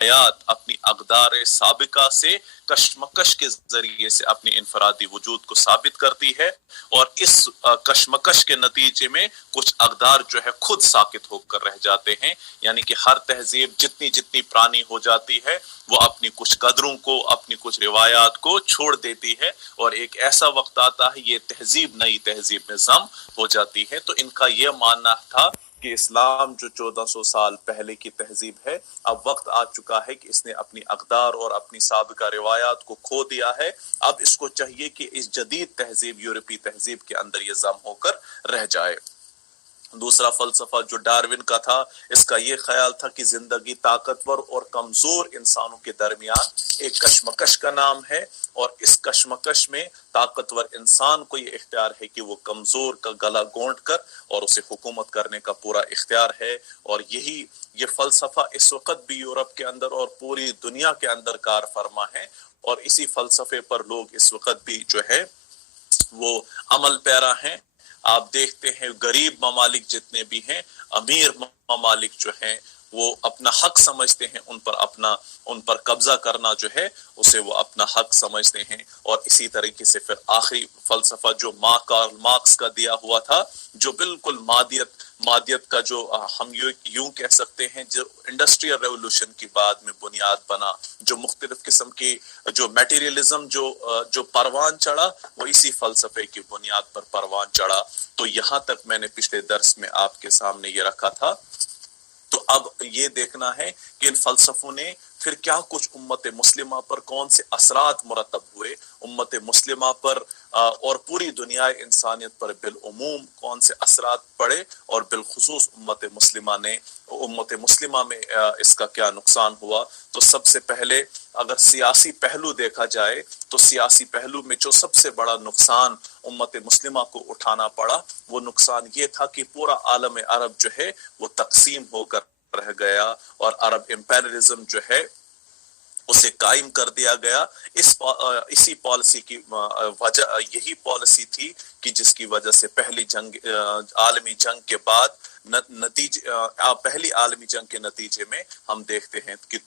حیات اپنی اقدار سابقہ سے کشمکش کے ذریعے سے اپنی انفرادی وجود کو ثابت کرتی ہے، اور اس کشمکش کے نتیجے میں کچھ اقدار جو ہے خود ساکت ہو کر رہ جاتے ہیں، یعنی کہ ہر تہذیب جتنی جتنی پرانی ہو جاتی ہے وہ اپنی کچھ قدروں کو، اپنی کچھ روایات کو چھوڑ دیتی ہے، اور ایک ایسا وقت آتا ہے یہ تہذیب نئی تہذیب میں ضم ہو جاتی ہے۔ تو ان کا یہ ماننا تھا کہ اسلام جو 1400 سال پہلے کی تہذیب ہے، اب وقت آ چکا ہے کہ اس نے اپنی اقدار اور اپنی سابقہ روایات کو کھو دیا ہے، اب اس کو چاہیے کہ اس جدید تہذیب، یورپی تہذیب کے اندر یہ ضم ہو کر رہ جائے۔ دوسرا فلسفہ جو ڈاروین کا تھا، اس کا یہ خیال تھا کہ زندگی طاقتور اور کمزور انسانوں کے درمیان ایک کشمکش کا نام ہے، اور اس کشمکش میں طاقتور انسان کو یہ اختیار ہے کہ وہ کمزور کا گلا گھونٹ کر اور اسے حکومت کرنے کا پورا اختیار ہے، اور یہ فلسفہ اس وقت بھی یورپ کے اندر اور پوری دنیا کے اندر کار فرما ہے، اور اسی فلسفے پر لوگ اس وقت بھی جو ہے وہ عمل پیرا ہیں۔ آپ دیکھتے ہیں غریب ممالک جتنے بھی ہیں، امیر ممالک جو ہیں وہ اپنا حق سمجھتے ہیں، ان پر قبضہ کرنا جو ہے اسے وہ اپنا حق سمجھتے ہیں، اور اسی طریقے سے پھر آخری فلسفہ جو کارل مارکس کا دیا ہوا تھا، جو بالکل مادیت کا جو ہم یوں کہہ سکتے ہیں جو انڈسٹریل ریولوشن کی بعد میں بنیاد بنا، جو مختلف قسم کی جو میٹیریلزم جو پروان چڑھا، وہ اسی فلسفے کی بنیاد پر پروان چڑھا۔ تو یہاں تک میں نے پچھلے درس میں آپ کے سامنے یہ رکھا تھا۔ تو اب یہ دیکھنا ہے کہ ان فلسفوں نے پھر کیا کچھ امت مسلمہ پر کون سے اثرات مرتب ہوئے، امت مسلمہ پر اور پوری دنیا انسانیت پر بالعموم کون سے اثرات پڑے، اور بالخصوص امت مسلمہ میں اس کا کیا نقصان ہوا۔ تو سب سے پہلے اگر سیاسی پہلو دیکھا جائے تو سیاسی پہلو میں جو سب سے بڑا نقصان امت مسلمہ کو اٹھانا پڑا، وہ نقصان یہ تھا کہ پورا عالم عرب جو ہے وہ تقسیم ہو کر رہ گیا، اور عرب امپیرلزم جو ہے اسے قائم کر دیا گیا۔ اسی پالیسی کی وجہ یہی پالیسی تھی کہ جس کی وجہ سے عالمی جنگ کے بعد پہلی عالمی جنگ کے نتیجے میں ہم دیکھتے ہیں کہ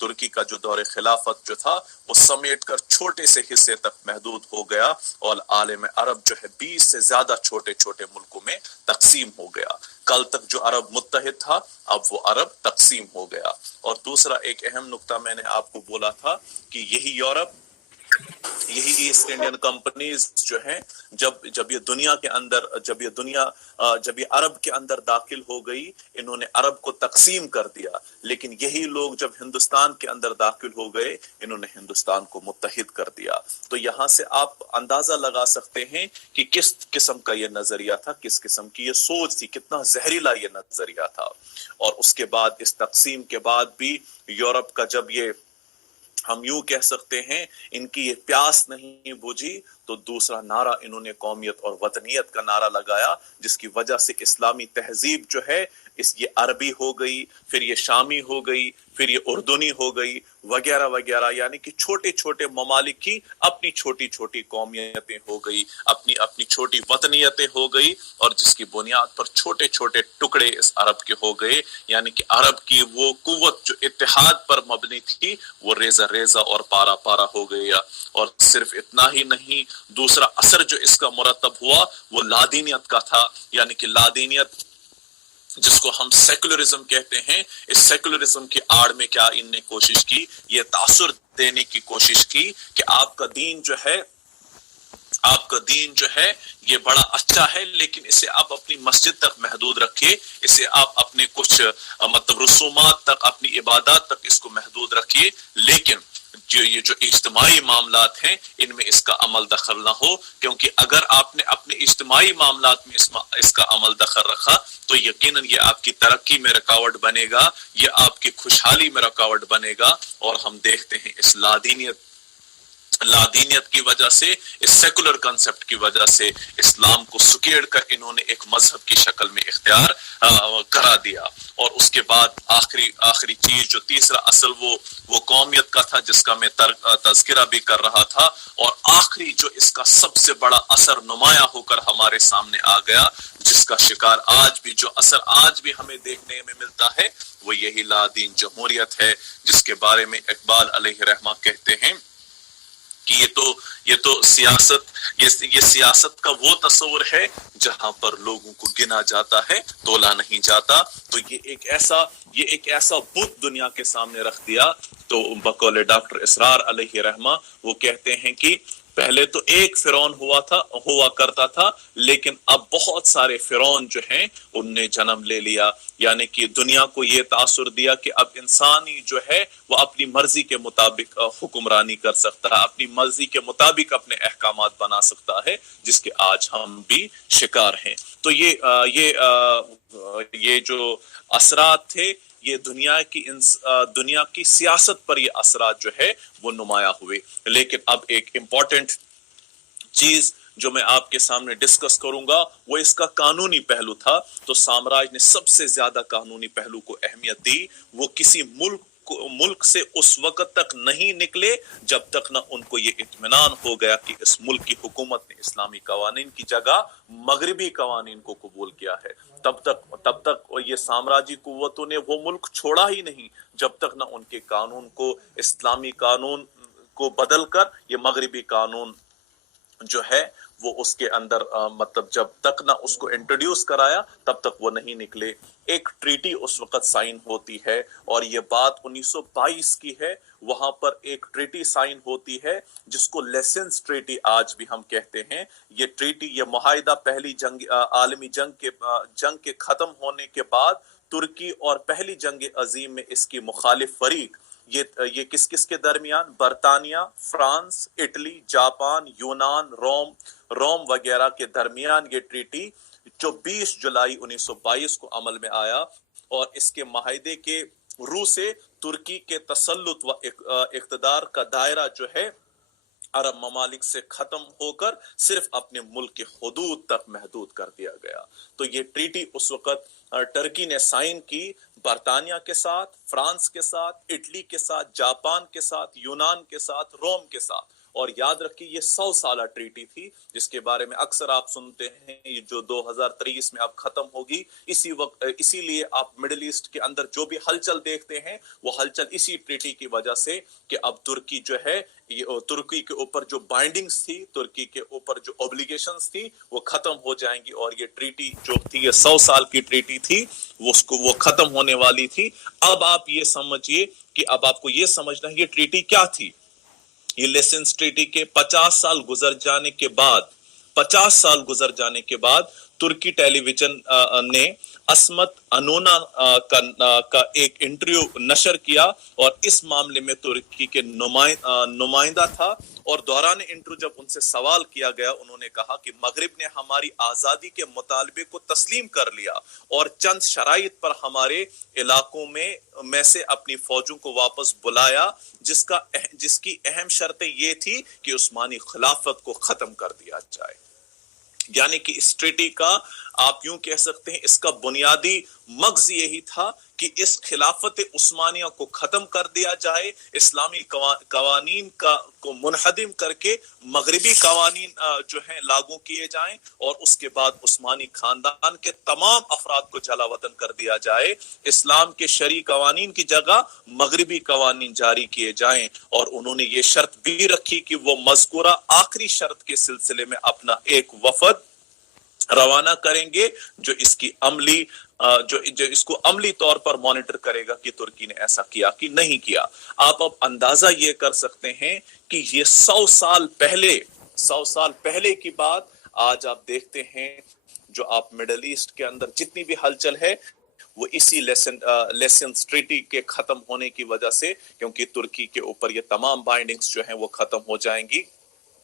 ترکی کا جو دور خلافت جو تھا وہ سمیٹ کر چھوٹے سے حصے تک محدود ہو گیا، اور عالم عرب جو ہے 20 سے زیادہ چھوٹے چھوٹے ملکوں میں تقسیم ہو گیا۔ کل تک جو عرب متحد تھا، اب وہ عرب تقسیم ہو گیا۔ اور دوسرا ایک اہم نقطہ میں نے آپ کو بولا تھا کہ یہی یورپ، یہی ایسٹ انڈین کمپنیز جو ہیں، جب یہ عرب کے اندر داخل ہو گئی، انہوں نے عرب کو تقسیم کر دیا، لیکن یہی لوگ جب ہندوستان کے اندر داخل ہو گئے، انہوں نے ہندوستان کو متحد کر دیا۔ تو یہاں سے آپ اندازہ لگا سکتے ہیں کہ کس قسم کا یہ نظریہ تھا، کس قسم کی یہ سوچ تھی، کتنا زہریلا یہ نظریہ تھا۔ اور اس کے بعد اس تقسیم کے بعد بھی یورپ کا جب یہ ہم یوں کہہ سکتے ہیں ان کی یہ پیاس نہیں بجھی، تو دوسرا نعرہ انہوں نے قومیت اور وطنیت کا نعرہ لگایا، جس کی وجہ سے اسلامی تہذیب جو ہے یہ عربی ہو گئی، پھر یہ شامی ہو گئی، پھر یہ اردنی ہو گئی، وغیرہ وغیرہ، یعنی کہ چھوٹے چھوٹے ممالک کی اپنی چھوٹی چھوٹی قومیتیں ہو گئی، اپنی چھوٹی وطنیتیں ہو گئی، اور جس کی بنیاد پر چھوٹے چھوٹے ٹکڑے اس عرب کے ہو گئے، یعنی کہ عرب کی وہ قوت جو اتحاد پر مبنی تھی وہ ریزہ ریزہ اور پارا پارا ہو گیا۔ اور صرف اتنا ہی نہیں، دوسرا اثر جو اس کا مرتب ہوا وہ لادینیت کا تھا، یعنی کہ لادینیت جس کو ہم سیکولرزم کہتے ہیں، اس سیکولرزم کی آڑ میں کیا ان نے کوشش کی، یہ تاثر دینے کی کوشش کی کہ آپ کا دین جو ہے یہ بڑا اچھا ہے، لیکن اسے آپ اپنی مسجد تک محدود رکھیے، اسے آپ اپنے کچھ رسومات تک، اپنی عبادات تک اس کو محدود رکھیے، لیکن یہ جو اجتماعی معاملات ہیں ان میں اس کا عمل دخل نہ ہو، کیونکہ اگر آپ نے اپنے اجتماعی معاملات میں اس کا عمل دخل رکھا تو یقیناً یہ آپ کی ترقی میں رکاوٹ بنے گا، یہ آپ کی خوشحالی میں رکاوٹ بنے گا۔ اور ہم دیکھتے ہیں اس لادینیت लादीनियत की वजह से, इस सेकुलर कंसेप्ट की वजह से इस्लाम को सुकेड़ कर इन्होंने एक मजहब की शक्ल में इख्तियार करा दिया। और उसके बाद आखिरी चीज जो तीसरा असल वो कौमियत का था जिसका मैं तज़किरा भी कर रहा था, और आखिरी जो इसका सबसे बड़ा असर नुमाया होकर हमारे सामने आ गया, जिसका शिकार आज भी, जो असर आज भी हमें देखने में मिलता है, वो यही लादीन जमहूरियत है, जिसके बारे में इकबाल अलैहि रहमा कहते हैं कि ये तो सियासत, ये सियासत का वो तस्वर है जहां पर लोगों को गिना जाता है, तोला नहीं जाता। तो ये एक ऐसा बुत दुनिया के सामने रख दिया। तो बकौल डॉक्टर इसरार अलैहि रहमा वो कहते हैं कि पहले तो एक फिरौन हुआ करता था, लेकिन अब बहुत सारे फिरौन जो हैं उनने जन्म ले लिया। यानी कि दुनिया को ये तासुर दिया कि अब इंसान ही जो है वो अपनी मर्जी के मुताबिक हुक्मरानी कर सकता है, अपनी मर्जी के मुताबिक अपने अहकामात बना सकता है, जिसके आज हम भी शिकार हैं। तो ये जो असरात थे, ये दुनिया की सियासत पर ये असरात जो है वो नुमाया हुए। लेकिन अब एक इम्पोर्टेंट चीज जो मैं आपके सामने डिस्कस करूंगा वो इसका कानूनी पहलू था। तो साम्राज्य ने सबसे ज्यादा कानूनी पहलू को अहमियत दी। वो किसी मुल्क से उस वक्त तक नहीं निकले जब तक न उनको ये इत्मीनान हो गया कि इस मुल्क की हुकूमत ने इस्लामी कवानीन की जगह मगरिबी कवानीन को कबूल किया है। तब तक ये साम्राज्य कुव्वतों ने वो मुल्क छोड़ा ही नहीं जब तक न उनके कानून को, इस्लामी कानून को बदल कर ये मगरिबी कानून जो है वो उसके अंदर मतलब जब तक ना उसको इंट्रोड्यूस कराया तब तक वो नहीं निकले। एक ट्रीटी उस वक्त साइन होती है, और ये बात 1922 की है। वहां पर एक ट्रीटी साइन होती है जिसको लेसेंस ट्रीटी आज भी हम कहते हैं। ये ट्रीटी, ये मुआहिदा पहली आलमी जंग के खत्म होने के बाद तुर्की और पहली जंग अजीम में इसकी मुखालिफ फरीक, ये किस के दरमियान, बरतानिया, फ्रांस, इटली, जापान, यूनान, रोम वगैरह के दरमियान ये ट्रीटी जो 20 जुलाई 1922 को अमल में आया। और इसके माहिदे के रू से तुर्की के तसल्लुत व इक़्तिदार का दायरा जो है अरब ममालिक से खत्म होकर सिर्फ अपने मुल्क के हुदूद तक महदूद कर दिया गया। तो ये ट्रीटी उस वक्त टर्की ने साइन की बरतानिया के साथ, फ्रांस के साथ, इटली के साथ, जापान के साथ, यूनान के साथ, रोम के साथ। और याद रखिए ये 100 साला ट्रीटी थी जिसके बारे में अक्सर आप सुनते हैं, ये जो 2023 में अब खत्म होगी। इसीलिए आप मिडिल ईस्ट के अंदर जो भी हलचल देखते हैं वो हलचल इसी ट्रीटी की वजह से कि अब तुर्की जो है, ये तुर्की के ऊपर जो बाइंडिंग्स थी, तुर्की के ऊपर जो ऑब्लिगेशंस थी वो खत्म हो जाएंगी। और ये ट्रीटी जो थी, ये 100 साल की ट्रीटी थी, वो खत्म होने वाली थी। अब आप ये समझिए कि अब आपको ये समझना है ये ट्रीटी क्या थी। ये लेसेंस ट्रीटी के 50 साल गुजर जाने के बाद तुर्की टेलीविजन ने असमत अनोना का एक इंटरव्यू नशर किया, और इस मामले में तुर्की के नुमाइंदा था। और दौरान इंटरव्यू जब उनसे सवाल किया गया, उन्होंने कहा कि मगरिब ने हमारी आजादी के मुतालबे को तस्लीम कर लिया और चंद शराइत पर हमारे इलाकों में से अपनी फौजों को वापस बुलाया, जिसकी अहम शर्तें ये थी कि उस्मानी खिलाफत को खत्म कर दिया जाए। यानी कि इस ट्रीटी का आप यूं कह सकते हैं इसका बुनियादी मगज यही था कि इस खिलाफत उस्मानिया को खत्म कर दिया जाए, इस्लामी कवानीन को मुनहदिम करके मगरिबी कवानीन जो हैं लागू किए जाएं, और उसके बाद उस्मानी खानदान के तमाम अफराद को जलावतन कर दिया जाए। इस्लाम के शरई कवानीन की जगह मगरिबी कवानीन जारी किए जाएं। और उन्होंने ये शर्त भी रखी कि वो मज़कूरा आखिरी शर्त के सिलसिले में अपना एक वफद रवाना करेंगे जो इसको अमली तौर पर मॉनिटर करेगा कि तुर्की ने ऐसा किया कि नहीं किया। आप अब अंदाजा ये कर सकते हैं कि ये 100 साल पहले की बात आज आप देखते हैं। जो आप मिडिल ईस्ट के अंदर जितनी भी हलचल है वो इसी लेसेंस ट्रीटी के खत्म होने की वजह से, क्योंकि तुर्की के ऊपर ये तमाम बाइंडिंग्स जो हैं वो खत्म हो जाएंगी।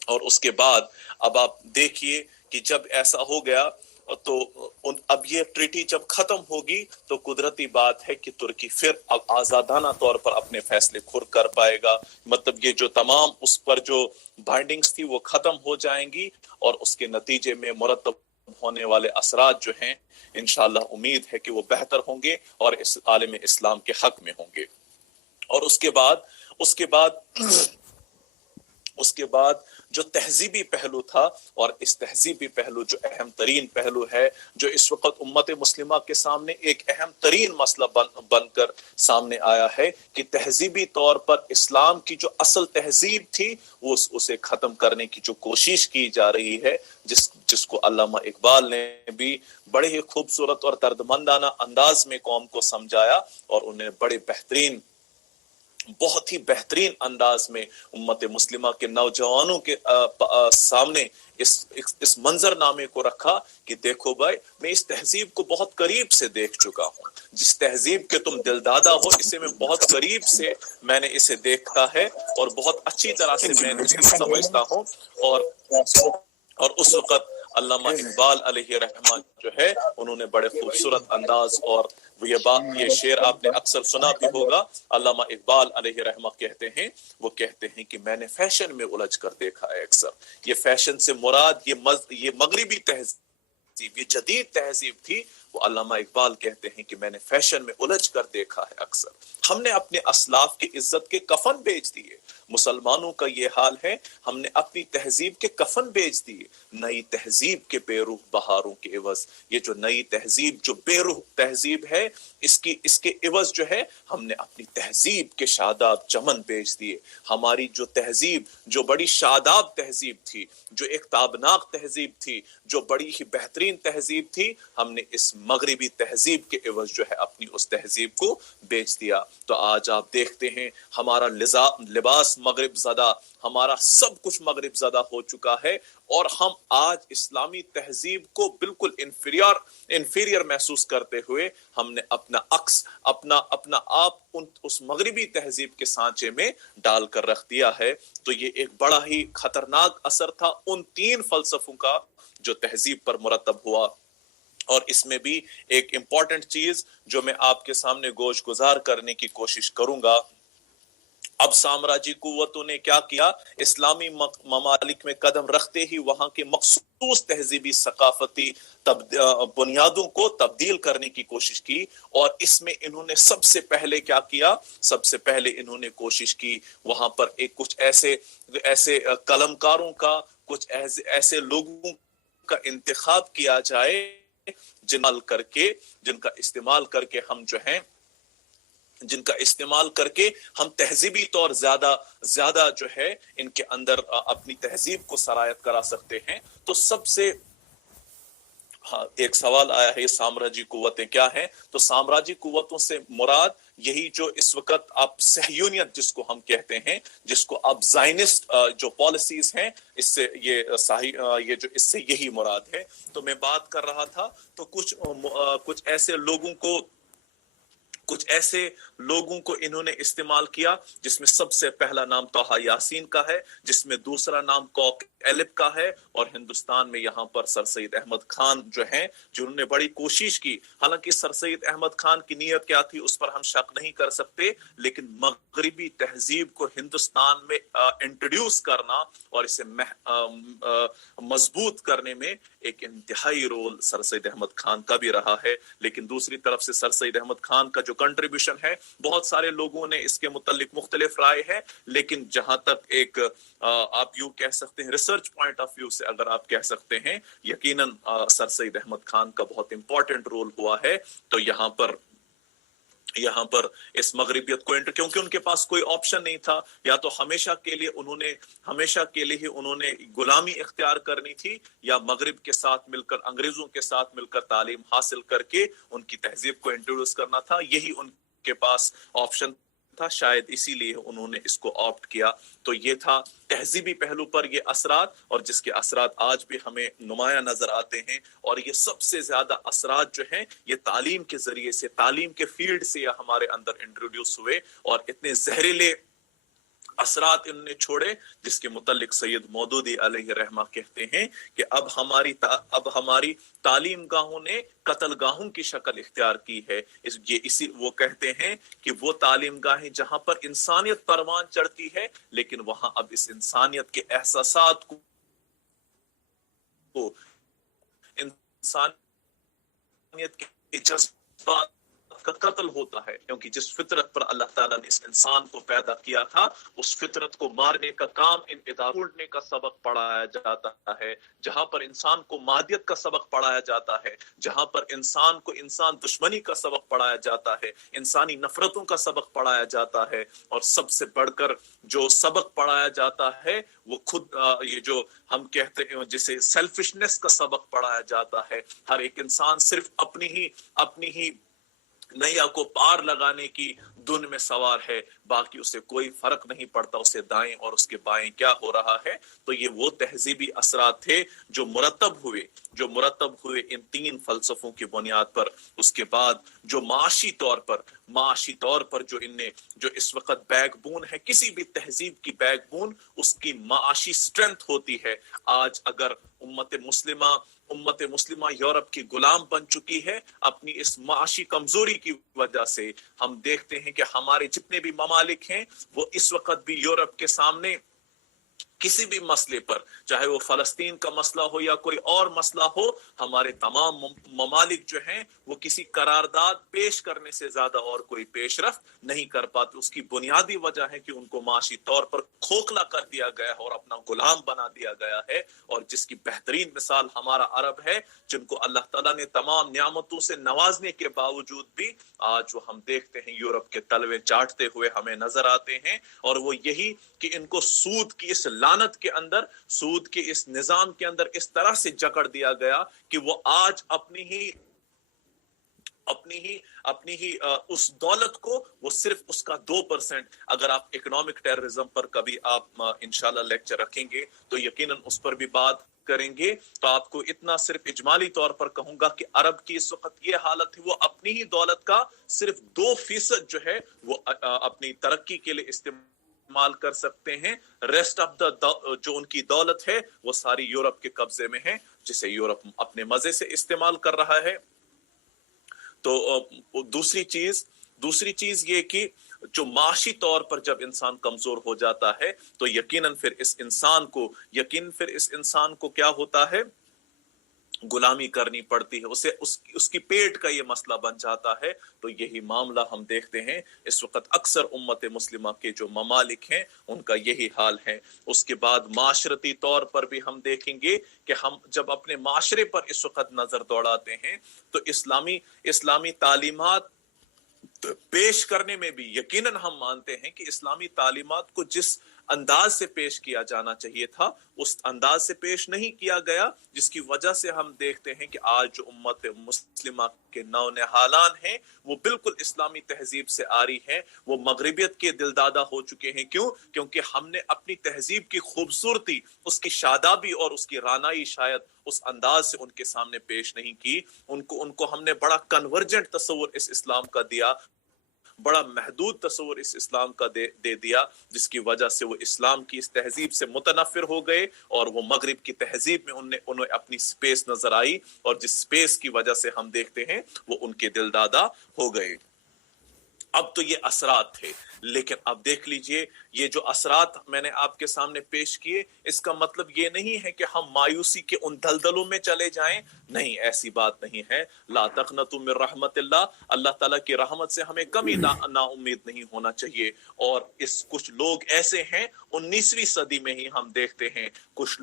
और उसके बाद अब आप देखिए कि जब ऐसा हो गया तो अब ये ट्रीटी जब खत्म होगी तो कुदरती बात है कि तुर्की फिर आजादाना तौर पर अपने फैसले खुद कर पाएगा। मतलब ये जो तमाम उस पर जो बाइंडिंग्स थी वो खत्म हो जाएंगी और उसके नतीजे में मुरतब होने वाले असरात जो हैं इंशाअल्लाह उम्मीद है कि वो बेहतर होंगे और इस आलम इस्लाम के हक में होंगे। और उसके बाद जो तहजीबी पहलू था, और इस तहजीबी पहलू जो अहम तरीन पहलू है, जो इस वक्त उम्मत मुस्लिमा के सामने एक अहम तरीन मसला बनकर सामने आया है कि तहजीबी तौर पर इस्लाम की जो असल तहजीब थी वो उसे खत्म करने की जो कोशिश की जा रही है, जिसको अल्लामा इकबाल ने भी बड़े ही खूबसूरत और दर्दमंदाना अंदाज में कौम को समझाया और उन्हें बड़े बेहतरीन, बहुत ही बेहतरीन अंदाज में उम्मत मुस्लिमा के नौजवानों के सामने इस मंजरनामे को रखा कि देखो भाई, मैं इस तहजीब को बहुत करीब से देख चुका हूँ, जिस तहजीब के तुम दिलदादा हो इसे मैं बहुत करीब से मैंने इसे देखा है और बहुत अच्छी तरह से मैं इसे समझता हूँ। और उस वक्त अल्लामा इकबाल अलैहि रहमा जो है उन्होंने बड़े खूबसूरत अंदाज, और ये शेर आपने अक्सर सुना भी होगा, अल्लामा इकबाल अलैहि रहमा वो कहते हैं कि मैंने फैशन में उलझ कर देखा है अक्सर। ये फैशन से मुराद ये मगरिबी तहजीब, ये जदीद तहजीब थी, वो अल्लामा इकबाल कहते हैं कि मैंने फैशन में उलझ कर देखा है अक्सर। हमने अपने असलाफ की इज्जत के कफन बेच दिए, मुसलमानों का ये हाल है, हमने अपनी तहजीब के कफन बेच दिए नई तहजीब के बेरूह बहारों के एवज। ये जो नई तहजीब, जो बेरूह तहजीब है, इसके एवज जो है हमने अपनी तहजीब के शादाब चमन बेच दिए। हमारी जो तहजीब, जो बड़ी शादाब तहजीब थी, जो एक ताबनाक तहजीब थी, जो बड़ी ही बेहतरीन तहजीब थी, हमने इस मगरिबी तहजीब के एवज जो है अपनी उस तहजीब को बेच दिया। तो आज आप देखते हैं हमारा लिबास मगरिब ज़दा, हमारा सब कुछ मगरिब ज़दा हो चुका है और हम आज इस्लामी तहजीब को बिल्कुल इंफीरियर महसूस करते हुए हमने अपना अक्स, अपना आप उस मगरिबी तहजीब के सांचे में डाल कर रख दिया है। तो ये एक बड़ा ही खतरनाक असर था उन 3 फलसफों का जो तहजीब पर मुरतब हुआ। और इसमें भी एक इंपॉर्टेंट चीज जो मैं आपके सामने गोश गुजार करने की कोशिश करूंगा, अब साम्राज्य कुव्वतों ने क्या किया, इस्लामी ममालिक में कदम रखते ही वहां के मखसूस तहजीबी सकाफती बुनियादों को तब्दील करने की कोशिश की। और इसमें इन्होंने सबसे पहले क्या किया, सबसे पहले इन्होंने कोशिश की वहां पर कुछ ऐसे कलमकारों का, कुछ ऐसे लोगों का इंतखाब किया जाए जिनका इस्तेमाल करके हम तहजीबी तौर ज्यादा जो है इनके अंदर अपनी तहजीब को सरायत करा सकते हैं। तो सबसे एक सवाल आया है, साम्राज्य कुव्वतें क्या हैं? तो साम्राज्य कुव्वतों से मुराद यही जो इस वक्त आप सहयूनियत जिसको हम कहते हैं, जिसको आप ज़ायनिस्ट जो पॉलिसीज हैं, इससे यही मुराद है। तो मैं बात कर रहा था, तो कुछ ऐसे लोगों को इन्होंने इस्तेमाल किया, जिसमें सबसे पहला नाम तोहा यासीन का है, जिसमें दूसरा नाम कौक एलिब का है, और हिंदुस्तान में यहाँ पर सर सैयद अहमद खान जो हैं, जिन्होंने बड़ी कोशिश की। हालांकि सर सैयद अहमद खान की नीयत क्या थी उस पर हम शक नहीं कर सकते, लेकिन मगरिबी तहजीब को हिंदुस्तान में इंट्रोड्यूस करना और इसे मजबूत करने में एक इंतहाई रोल सर सैयद अहमद खान का भी रहा है। लेकिन दूसरी तरफ से सर सैयद अहमद खान का जो कंट्रीब्यूशन है, बहुत सारे लोगों ने इसके मुतालिक मुख्तलिफ राय है, लेकिन जहां तक एक आप यूं कह सकते हैं रिसर्च पॉइंट ऑफ व्यू से अगर आप कह सकते हैं, यकीनन सर सैयद अहमद खान का बहुत इंपॉर्टेंट रोल हुआ है। तो यहाँ पर इस मगरिबियत को क्योंकि उनके पास कोई ऑप्शन नहीं था, या तो हमेशा के लिए ही उन्होंने गुलामी इख्तियार करनी थी, या मगरिब के साथ मिलकर, अंग्रेजों के साथ मिलकर तालीम हासिल करके उनकी तहजीब को इंट्रोड्यूस करना था। यही उनके पास ऑप्शन था, शायद इसीलिए उन्होंने इसको ऑप्ट किया। तो ये था तहजीबी पहलू पर ये असरात, और जिसके असरात आज भी हमें नुमाया नजर आते हैं। और ये सबसे ज्यादा असरात जो हैं, ये तालीम के जरिए से, तालीम के फील्ड से हमारे अंदर इंट्रोड्यूस हुए, और इतने असरात इन्होंने छोड़े, जिसके मुतल्लिक सैयद मौदूदी अलैहि रहमा कहते हैं कि अब हमारी तालीम गाहों ने कत्ल गाहों की शक्ल इख्तियार की है। इसी वो कहते हैं कि वो तालीम गाहें जहां पर इंसानियत परवान चढ़ती है, लेकिन वहां अब इस इंसानियत के एहसासात को, इंसानियत के जज्बात का कत्ल होता है, क्योंकि जिस फितरत पर अल्लाह ताला ने इस इंसान को पैदा किया था, उस फितरत को मारने का काम इन इदारों ढूंढने का सबक पढ़ाया जाता है। जहां पर इंसान को मादियत का सबक पढ़ाया जाता है, जहां पर इंसान को इंसान दुश्मनी का सबक पढ़ाया जाता है, इंसानी नफरतों का सबक पढ़ाया जाता है, और सबसे बढ़कर जो सबक पढ़ाया जाता है वो खुद ये जो हम कहते हैं जिसे सेल्फिशनेस का सबक पढ़ाया जाता है। हर एक इंसान सिर्फ अपनी ही नैया को पार लगाने की धुन में सवार है, बाकी उसे कोई फर्क नहीं पड़ता उसे दाएं और उसके बाएं क्या हो रहा है। तो ये वो तहजीबी असरात थे जो मुरतब हुए इन तीन फलसफों की बुनियाद पर। उसके बाद जो माशी तौर पर जो इस वक्त बैकबोन है किसी भी तहजीब की, बैकबोन उसकी माशी स्ट्रेंथ होती है। आज अगर उम्मत मुस्लिमा यूरोप की गुलाम बन चुकी है अपनी इस माशी कमजोरी की वजह से। हम देखते हैं कि हमारे जितने भी ममालिक हैं वो इस वक्त भी यूरोप के सामने किसी भी मसले पर, चाहे वो फलस्तीन का मसला हो या कोई और मसला हो, हमारे तमाम ममालिक जो हैं वो किसी करारदाद पेश करने से ज्यादा और कोई पेशरफ नहीं कर पाते। उसकी बुनियादी वजह है कि उनको माशी तौर पर खोखला कर दिया गया है और अपना गुलाम बना दिया गया है। और जिसकी बेहतरीन मिसाल हमारा अरब है, जिनको अल्लाह ताला ने तमाम नियामतों से नवाजने के बावजूद भी आज वो हम देखते हैं यूरोप के तलवे चाटते हुए हमें नजर आते हैं। और वो यही कि इनको सूद की इस लानत के अंदर, सूद के इस निजाम के अंदर इस तरह से जकड़ दिया गया कि वो आज अपनी ही उस दौलत को वो सिर्फ उसका 2%, अगर आप इकोनॉमिक टेररिज्म पर कभी आप इंशाल्लाह लेक्चर रखेंगे तो यकीनन उस पर भी बात करेंगे, तो आपको इतना सिर्फ इजमाली तौर पर कहूंगा कि अरब की इस वक्त ये हालत है, वो अपनी ही दौलत का सिर्फ 2% जो है वो अपनी तरक्की के लिए इस्तेमाल कर सकते हैं। रेस्ट ऑफ द जो उनकी दौलत है वो सारी यूरोप के कब्जे में है, जिसे यूरोप अपने मजे से इस्तेमाल कर रहा है। तो दूसरी चीज ये कि जो माशी तौर पर जब इंसान कमजोर हो जाता है तो यकीनन फिर इस इंसान को क्या होता है, गुलामी करनी पड़ती है, उसे उसकी पेट का ये मसला बन जाता है। तो यही मामला हम देखते हैं इस वक्त अक्सर उम्मत मुस्लिमा के जो ममालिक हैं उनका यही हाल है। उसके बाद माशरती तौर पर भी हम देखेंगे कि हम जब अपने माशरे पर इस वक्त नजर दौड़ाते हैं तो इस्लामी तालीमात पेश करने में भी यकीनन हम मानते हैं कि इस्लामी तालीमात को जिस अंदाज से पेश किया जाना चाहिए था उस अंदाज से पेश नहीं किया गया, जिसकी वजह से हम देखते हैं कि आज जो उम्मत मुस्लिमा के नौनिहालान हैं वो बिल्कुल इस्लामी तहजीब से आ रही हैं, वो मगरिबियत के दिलदादा हो चुके हैं। क्यों? क्योंकि हमने अपनी तहजीब की खूबसूरती, उसकी शादाबी और उसकी रानाई शायद उस अंदाज से उनके सामने पेश नहीं की। उनको हमने बड़ा कन्वर्जेंट तस्वुर इस इस्लाम का दिया, बड़ा महदूद तस्वुर इस इस्लाम का दे दिया, जिसकी वजह से वो इस्लाम की इस तहजीब से मुतनफिर हो गए और वो मगरिब की तहजीब में उन्हें अपनी स्पेस नजर आई, और जिस स्पेस की वजह से हम देखते हैं वो उनके दिलदादा हो गए। अब तो ये असरात थे, लेकिन अब देख लीजिए ये जो असरात मैंने आपके सामने पेश किए, इसका मतलब ये नहीं है कि हम मायूसी के उन दलदलों में चले जाएं, नहीं, ऐसी बात नहीं है। ला तक़नतु मिन रहमतिल्लाह, अल्लाह ताला की रहमत से हमें कभी ना उम्मीद नहीं होना चाहिए। और कुछ लोग ऐसे हैं 19वीं सदी में ही हम देखते हैं कुछ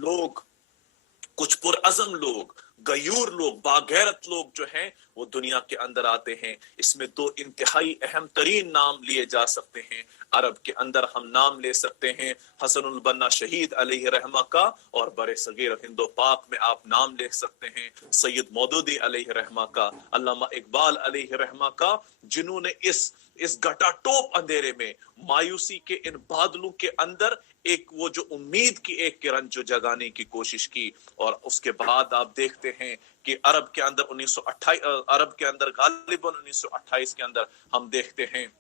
पुरअज़म लोग, गयूर लोग, बागैरत लोग जो हैं वो दुनिया के अंदर आते हैं। इसमें दो इंतहाई अहम तरीन नाम लिए जा सकते हैं। अरब के अंदर हम नाम ले सकते हैं हसनुल बन्ना शहीद अलैहि रहमा का, और बरे सगीर हिंदो पाक में आप नाम ले सकते हैं सैयद मौदूदी अलैहि रहमा का, अल्लामा इकबाल अलैहि रहमा का, जिन्होंने इस घटाटोप अंधेरे में, मायूसी के इन बादलों के अंदर एक वो जो उम्मीद की एक किरण जो जगाने की कोशिश की। और उसके बाद आप देखते हैं कि अरब के अंदर गालिबन 1928 के अंदर हम देखते हैं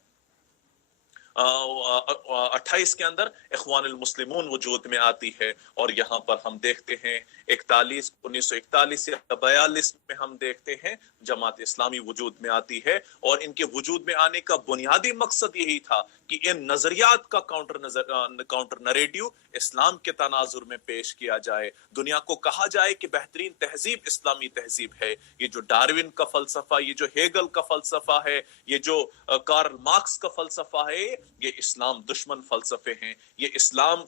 28 کے اندر اخوان المسلمون وجود میں آتی ہے، اور یہاں پر ہم دیکھتے ہیں 1941 یا 42 میں ہم دیکھتے ہیں جماعت اسلامی وجود میں آتی ہے، اور ان کے وجود میں آنے کا بنیادی مقصد یہی تھا کہ ان نظریات کا کاؤنٹر نریٹو اسلام کے تناظر میں پیش کیا جائے، دنیا کو کہا جائے کہ بہترین تہذیب اسلامی تہذیب ہے، یہ جو ڈاروین کا فلسفہ، یہ جو ہیگل کا فلسفہ ہے، یہ جو کارل مارکس کا فلسفہ ہے، یہ اسلام دشمن فلسفے ہیں، یہ اسلام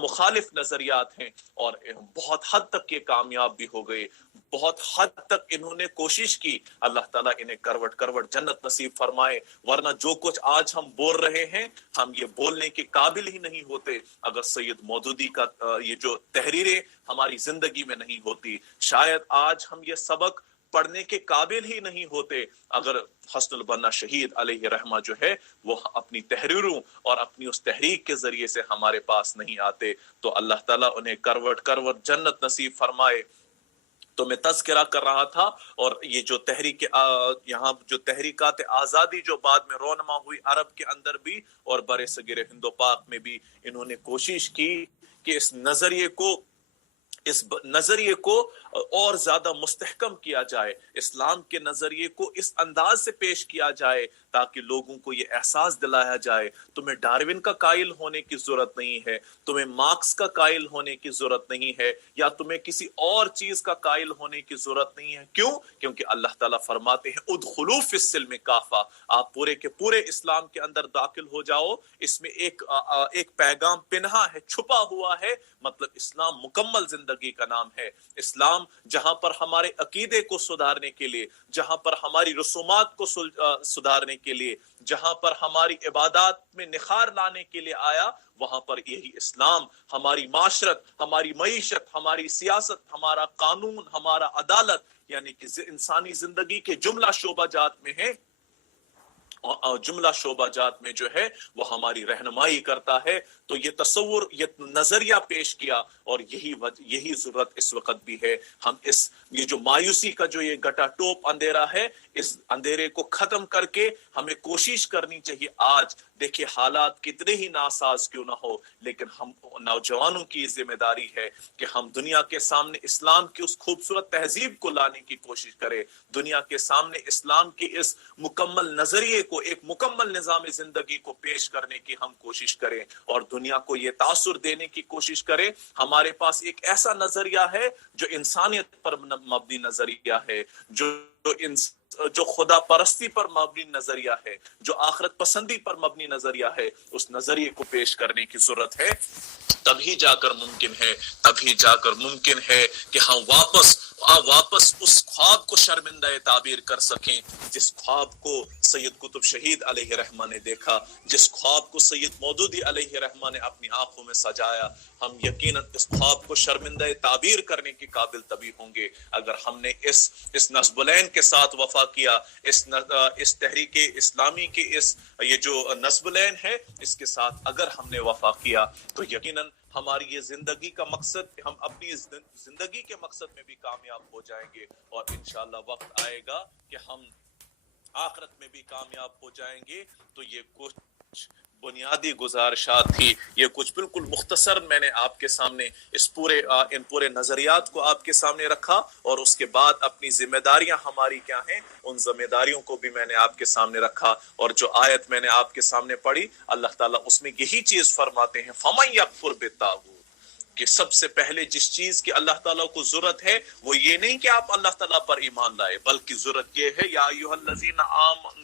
مخالف نظریات ہیں، اور بہت حد تک یہ کامیاب بھی ہو گئے، بہت حد تک انہوں نے کوشش کی، اللہ تعالیٰ انہیں کروٹ کروٹ جنت نصیب فرمائے، ورنہ جو کچھ آج ہم بول رہے ہیں ہم یہ بولنے کے قابل ہی نہیں ہوتے اگر سید مودودی کا یہ جو تحریریں ہماری زندگی میں نہیں ہوتی، شاید آج ہم یہ سبق پڑھنے کے قابل ہی نہیں ہوتے اگر حسن البنا شہید علیہ رحمہ جو ہے وہ اپنی تحریروں اور اپنی اس تحریک کے ذریعے سے ہمارے پاس نہیں آتے، تو اللہ تعالیٰ انہیں کروٹ کروٹ جنت نصیب فرمائے۔ تو میں تذکرہ کر رہا تھا، اور یہ جو یہاں جو تحریکات آزادی جو بعد میں رونما ہوئی عرب کے اندر بھی اور برِ صغیر ہند و پاک میں بھی، انہوں نے کوشش کی کہ اس نظریے کو اور زیادہ مستحکم کیا جائے، اسلام کے نظریے کو اس انداز سے پیش کیا جائے تاکہ لوگوں کو یہ احساس دلایا جائے تمہیں ڈاروین کا قائل ہونے کی ضرورت نہیں ہے، تمہیں مارکس کا قائل ہونے کی ضرورت نہیں ہے، یا تمہیں کسی اور چیز کا قائل ہونے کی ضرورت نہیں ہے۔ کیوں؟ کیونکہ اللہ تعالیٰ فرماتے ہیں ادخلوا فی السلم کافہ، آپ پورے کے پورے اسلام کے اندر داخل ہو جاؤ، اس میں ایک پیغام پنہا ہے، چھپا ہوا ہے، مطلب اسلام مکمل زندگی کا نام ہے، اسلام جہاں پر ہمارے عقیدے کو سدھارنے کے لیے، جہاں پر ہماری رسومات کو سدھارنے کے لیے، جہاں پر ہماری عبادات میں نخار لانے کے لیے آیا، وہاں پر یہی اسلام ہماری معاشرت، ہماری معیشت، ہماری سیاست، ہمارا قانون، ہمارا عدالت، یعنی کہ انسانی زندگی کے جملہ شعبہ جات میں ہے، جملہ شعبہ جات میں جو ہے وہ ہماری رہنمائی کرتا ہے۔ تو یہ تصور، یہ نظریہ پیش کیا، اور یہی ضرورت اس وقت بھی ہے۔ ہم یہ جو مایوسی کا جو یہ گٹا ٹوپ اندھیرا ہے، اس اندھیرے کو ختم کر کے ہمیں کوشش کرنی چاہیے۔ آج دیکھیے حالات کتنے ہی ناساز کیوں نہ ہو، لیکن ہم نوجوانوں کی ذمہ داری ہے کہ ہم دنیا کے سامنے اسلام کی اس خوبصورت تہذیب کو لانے کی کوشش کریں، دنیا کے سامنے اسلام کے اس مکمل نظریے کو، ایک مکمل نظام زندگی کو پیش کرنے کی ہم کوشش کریں، اور دنیا کو یہ تاثر دینے کی کوشش کریں ہمارے پاس ایک ایسا نظریہ ہے جو انسانیت پر مبنی نظریہ ہے، جو خدا پرستی پر مبنی نظریہ ہے، جو آخرت پسندی پر مبنی نظریہ ہے، اس نظریے کو پیش کرنے کی ضرورت ہے۔ تبھی جا کر ممکن ہے کہ ہم واپس اس خواب کو شرمندہ تعبیر کر سکیں جس خواب کو سید قطب شہید علیہ رحمہ نے دیکھا، جس خواب کو سید مودودی علیہ رحمہ نے اپنی آنکھوں میں سجایا۔ ہم یقیناً اس خواب کو شرمندہ تعبیر کرنے کے قابل تبھی ہوں گے اگر ہم نے اس نصب العین کے ساتھ وفا کیا، اس تحریک اسلامی کے یہ جو نصب العین ہے اس کے ساتھ اگر ہم نے وفا کیا، تو یقیناً ہماری یہ زندگی کا مقصد، ہم اپنی زندگی کے مقصد میں بھی کامیاب ہو جائیں گے، اور انشاءاللہ وقت آئے گا کہ ہم آخرت میں بھی کامیاب ہو جائیں گے۔ تو یہ کچھ بنیادی گزارشات تھی، یہ کچھ بالکل مختصر میں نے آپ کے سامنے ان پورے نظریات کو آپ کے سامنے رکھا، اور اس کے بعد اپنی ذمہ داریاں ہماری کیا ہیں ان ذمہ داریوں کو بھی میں نے آپ کے سامنے رکھا، اور جو آیت میں نے آپ کے سامنے پڑھی اللہ تعالیٰ اس میں یہی چیز فرماتے ہیں فَمَن يَكْفُرْ بِالطَّاغُوتِ، کہ سب سے پہلے جس چیز کی اللہ تعالیٰ کو ضرورت ہے وہ یہ نہیں کہ آپ اللہ تعالیٰ پر ایمان لائے، بلکہ ضرورت یہ ہے یا ایھا الذین آمنوا،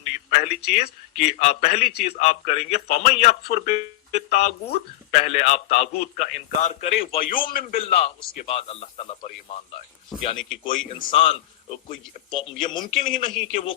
پہلی چیز آپ کریں گے فَمَن يَكْفُرْ بِالطَّاغُوتِ، پہلے آپ طاغوت کا انکار کریں، وَيُؤْمِن بِاللَّهِ، اس کے بعد اللہ تعالیٰ پر ایمان لائے۔ یعنی کہ کوئی انسان یہ ممکن ہی نہیں کہ وہ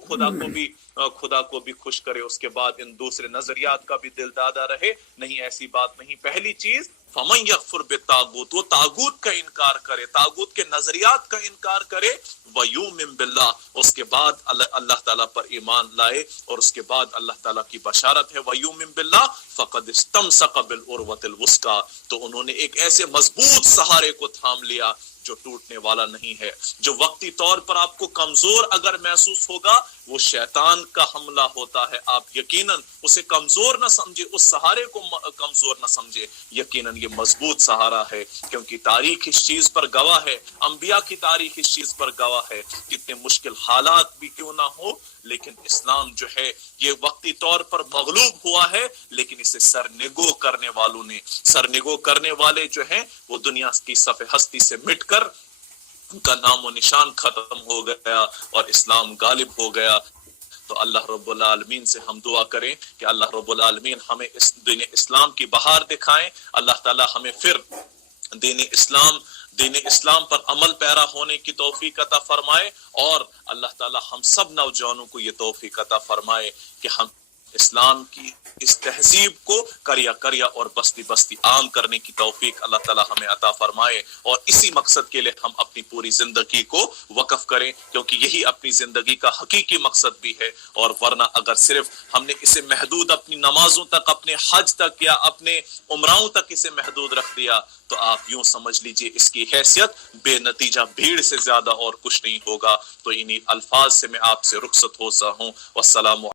خدا کو بھی خوش کرے، اس کے بعد ان دوسرے نظریات کا بھی دل دادا رہے، نہیں، ایسی بات نہیں۔ پہلی چیز فَمَن يَكْفُرْ بِالطَّاغُوتِ، وہ طاغوت کا انکار کرے، طاغوت کے نظریات کا انکار کرے، وَيُؤْمِن بِاللَّهِ، اس کے بعد اللہ تعالیٰ پر ایمان لائے، اور اس کے بعد اللہ تعالیٰ کی بشارت ہے وَيُؤْمِن بِاللَّهِ فَقَدِ اسْتَمْسَكَ بِالْعُرْوَةِ الْوُثْقَىٰ، تو انہوں نے ایک ایسے مضبوط سہارے کو تھام لیا جو ٹوٹنے والا نہیں ہے. جو وقتی طور پر آپ کو کمزور اگر محسوس ہوگا وہ شیطان کا حملہ ہوتا ہے. آپ یقیناً اسے کمزور نہ سمجھے, اس سہارے کو کمزور نہ سمجھے, یقیناً یہ مضبوط سہارا ہے, کیونکہ تاریخ اس چیز پر گواہ ہے, انبیاء کی تاریخ اس چیز پر گواہ ہے. کتنے مشکل حالات بھی کیوں نہ ہو, لیکن اسلام جو ہے یہ وقتی طور پر مغلوب ہوا ہے, لیکن اسے سرنگو کرنے والوں نے, سرنگو کرنے والے جو ہیں وہ دنیا کی صفحہ ہستی سے مٹ کر ان کا نام و نشان ختم ہو گیا اور اسلام غالب ہو گیا. تو اللہ رب العالمین سے ہم دعا کریں کہ اللہ رب العالمین ہمیں اس دین اسلام کی بہار دکھائیں. اللہ تعالی ہمیں پھر دین اسلام پر عمل پیرا ہونے کی توفیق عطا فرمائے, اور اللہ تعالی ہم سب نوجوانوں کو یہ توفیق عطا فرمائے کہ ہم اسلام کی اس تہذیب کو کریا اور بستی بستی عام کرنے کی توفیق اللہ تعالی ہمیں عطا فرمائے, اور اسی مقصد کے لیے ہم اپنی پوری زندگی کو وقف کریں, کیونکہ یہی اپنی زندگی کا حقیقی مقصد بھی ہے. اور ورنہ اگر صرف ہم نے اسے محدود اپنی نمازوں تک, اپنے حج تک یا اپنے عمراؤں تک اسے محدود رکھ دیا تو آپ یوں سمجھ لیجئے اس کی حیثیت بے نتیجہ بھیڑ سے زیادہ اور کچھ نہیں ہوگا. تو انہی الفاظ سے میں آپ سے رخصت ہو سا ہوں. والسلام